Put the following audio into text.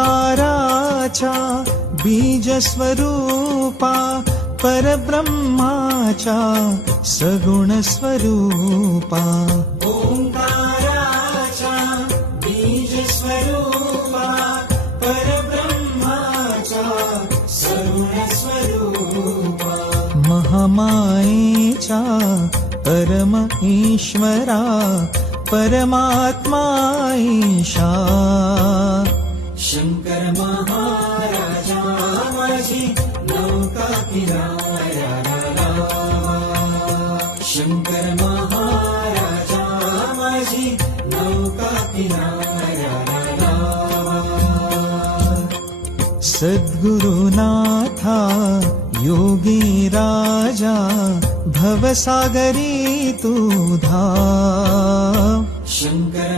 ओंकाराचा बीज स्वरूपा परब्रह्माचा सगुण स्वरूपा ओंकाराचा बीज स्वरूपा परब्रह्माचा सगुण स्वरूपा महामायेचा परम ईश्वरा परमात्मा ईशा शंकर महाराजा माझी नौका किनाऱ्याला लावा शंकर महाराजा माझी नौका किनाऱ्याला लावा सद्गुरुनाथा योगी राजा भवसागरी तू धाव शंकर